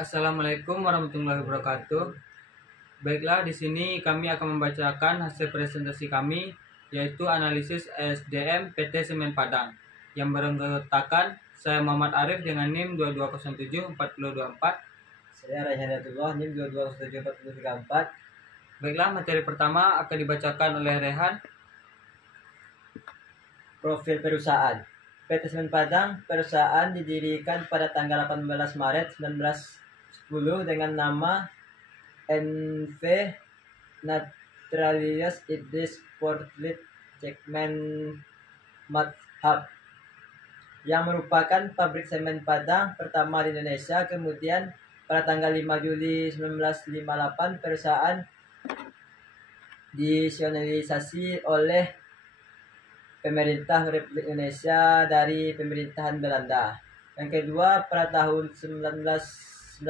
Assalamualaikum warahmatullahi wabarakatuh. Baiklah, di sini kami akan membacakan hasil presentasi kami, yaitu analisis SDM PT Semen Padang yang beranggotakan saya Muhammad Arif dengan NIM 22074024. Saya Raihanatullah, NIM 22074034. Baiklah, materi pertama akan dibacakan oleh Rehan. Profil perusahaan. PT Semen Padang, perusahaan didirikan pada tanggal 18 Maret 1910 dengan nama NV Naturalius Idris Portlit Cekmen Madhab, yang merupakan pabrik semen Padang pertama di Indonesia. Kemudian pada tanggal 5 Juli 1958 perusahaan dinasionalisasi oleh pemerintah Republik Indonesia dari pemerintahan Belanda. Yang kedua, pada tahun 1995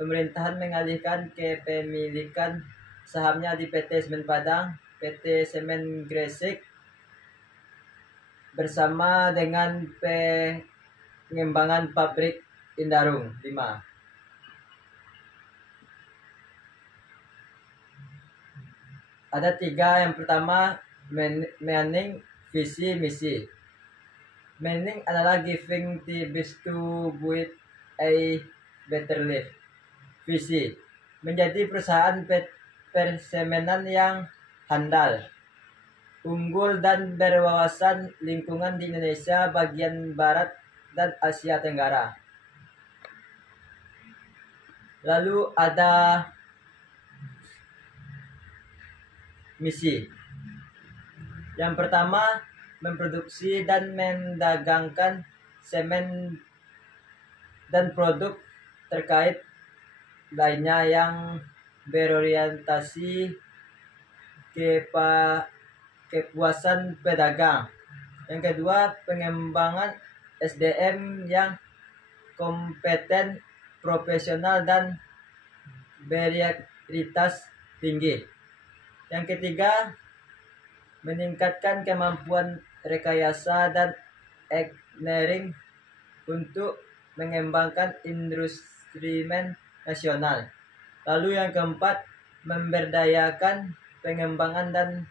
pemerintahan mengalihkan kepemilikan sahamnya di PT Semen Padang, PT Semen Gresik, bersama dengan pengembangan pabrik Indarung 5. Ada 3. Yang pertama, meaning, visi, misi. Meaning adalah giving tips to build a better life. Visi, menjadi perusahaan persemenan yang handal, unggul dan berwawasan lingkungan di Indonesia bagian Barat dan Asia Tenggara. Lalu ada misi. Yang pertama, memproduksi dan mendagangkan semen dan produk terkait lainnya yang berorientasi kepuasan pedagang. Yang kedua, pengembangan SDM yang kompeten, profesional, dan berintegritas tinggi. Yang ketiga, meningkatkan kemampuan rekayasa dan engineering untuk mengembangkan industri nasional. Lalu yang keempat, memberdayakan pengembangan dan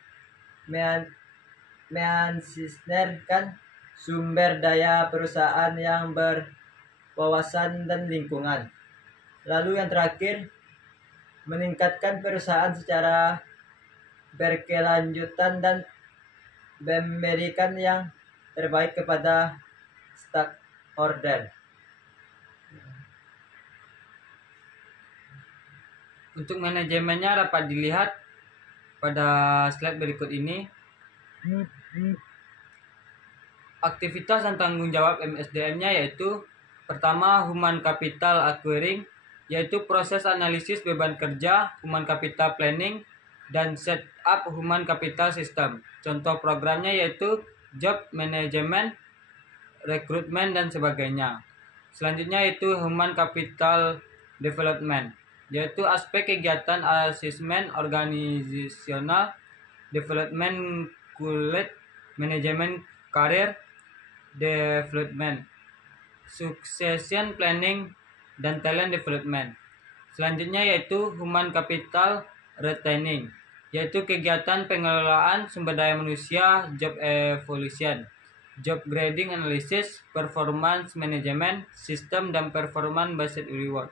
mensinergikan sumber daya perusahaan yang berwawasan dan lingkungan. Lalu yang terakhir, meningkatkan perusahaan secara berkelanjutan dan memberikan yang terbaik kepada stakeholder. Untuk manajemennya dapat dilihat pada slide berikut ini. Aktivitas dan tanggung jawab MSDM-nya yaitu pertama, human capital acquiring, yaitu proses analisis beban kerja, human capital planning, dan set up human capital system. Contoh programnya yaitu job management, rekrutmen, dan sebagainya. Selanjutnya yaitu human capital development, yaitu aspek kegiatan asesmen organisasional, development kulit, manajemen karir development, succession planning, dan talent development. Selanjutnya yaitu human capital retaining, yaitu kegiatan pengelolaan sumber daya manusia, job evaluation, job grading analysis, performance management, sistem, dan performance based reward.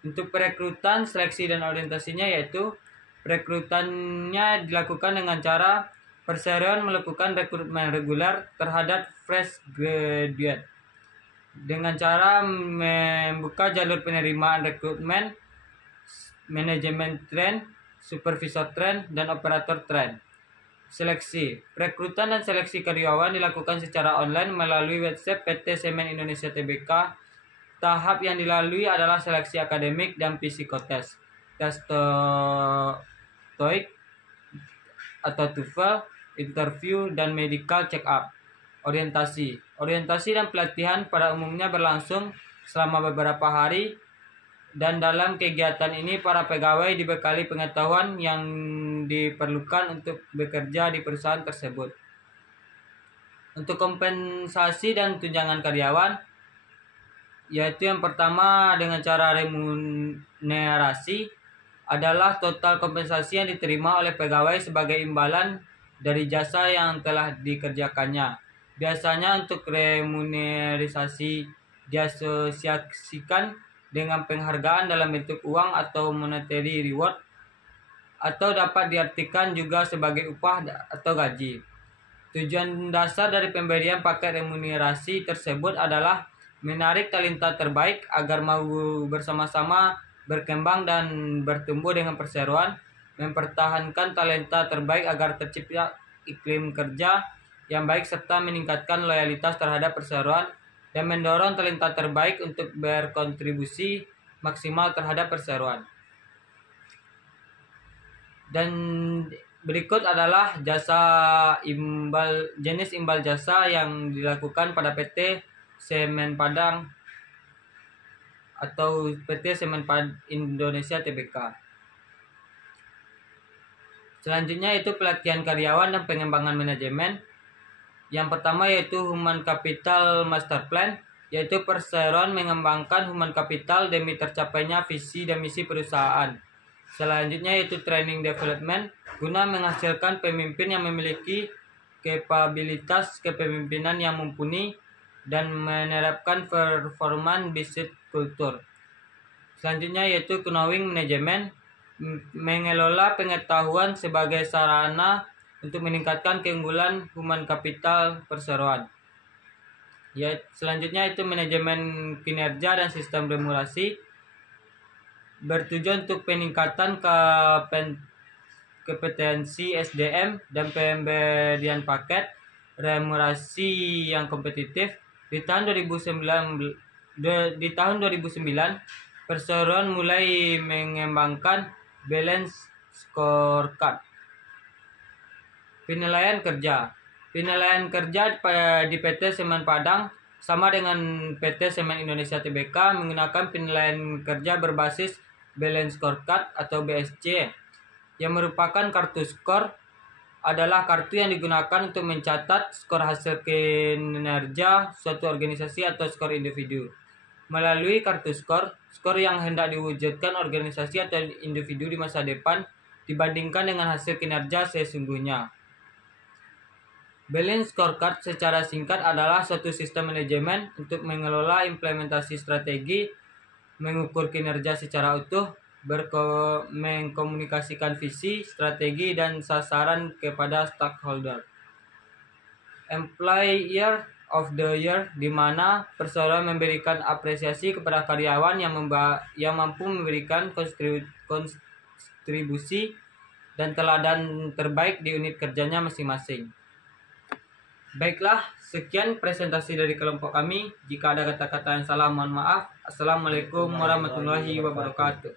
Untuk perekrutan, seleksi, dan orientasinya yaitu perekrutannya dilakukan dengan cara perseroan melakukan rekrutmen reguler terhadap fresh graduate dengan cara membuka jalur penerimaan rekrutmen, manajemen train, supervisor train, dan operator train. Seleksi, perekrutan dan seleksi karyawan dilakukan secara online melalui website PT Semen Indonesia Tbk. Tahap yang dilalui adalah seleksi akademik dan psikotest, tes TOEIC atau TOEFL, interview, dan medical check up. Orientasi dan pelatihan pada umumnya berlangsung selama beberapa hari, dan dalam kegiatan ini para pegawai dibekali pengetahuan yang diperlukan untuk bekerja di perusahaan tersebut. Untuk kompensasi dan tunjangan karyawan, yaitu yang pertama dengan cara remunerasi adalah total kompensasi yang diterima oleh pegawai sebagai imbalan dari jasa yang telah dikerjakannya. Biasanya untuk remunerasi diasosiasikan dengan penghargaan dalam bentuk uang atau monetary reward, atau dapat diartikan juga sebagai upah atau gaji. Tujuan dasar dari pemberian paket remunerasi tersebut adalah menarik talenta terbaik agar mau bersama-sama berkembang dan bertumbuh dengan perseroan, mempertahankan talenta terbaik agar tercipta iklim kerja yang baik serta meningkatkan loyalitas terhadap perseroan dan mendorong talenta terbaik untuk berkontribusi maksimal terhadap perseroan. Dan berikut adalah jenis imbal jasa yang dilakukan pada PT Semen Padang atau PT Semen Indonesia Tbk. Selanjutnya itu pelatihan karyawan dan pengembangan manajemen. Yang pertama yaitu Human Capital Master Plan, yaitu perseroan mengembangkan human capital demi tercapainya visi dan misi perusahaan. Selanjutnya yaitu Training Development, guna menghasilkan pemimpin yang memiliki kapabilitas kepemimpinan yang mumpuni dan menerapkan performance business culture. Selanjutnya yaitu Knowing Management, mengelola pengetahuan sebagai sarana untuk meningkatkan keunggulan human capital perseroan. Selanjutnya itu Manajemen Kinerja dan Sistem Remunerasi, bertujuan untuk peningkatan kompetensi SDM dan pemberian paket remunerasi yang kompetitif. Di tahun 2009, perseroan mulai mengembangkan balance scorecard. Penilaian kerja di PT Semen Padang sama dengan PT Semen Indonesia Tbk menggunakan penilaian kerja berbasis balance scorecard atau BSC, yang merupakan kartu skor. Adalah kartu yang digunakan untuk mencatat skor hasil kinerja suatu organisasi atau skor individu. Melalui kartu skor yang hendak diwujudkan organisasi atau individu di masa depan dibandingkan dengan hasil kinerja sesungguhnya. Balance scorecard secara singkat adalah suatu sistem manajemen untuk mengelola implementasi strategi, mengukur kinerja secara utuh, mengkomunikasikan visi, strategi, dan sasaran kepada stakeholder. Employer of the Year, di mana perseroan memberikan apresiasi kepada karyawan yang mampu memberikan kontribusi dan teladan terbaik di unit kerjanya masing-masing. Baiklah, sekian presentasi dari kelompok kami. Jika ada kata-kata yang salah, mohon maaf. Assalamualaikum warahmatullahi wabarakatuh.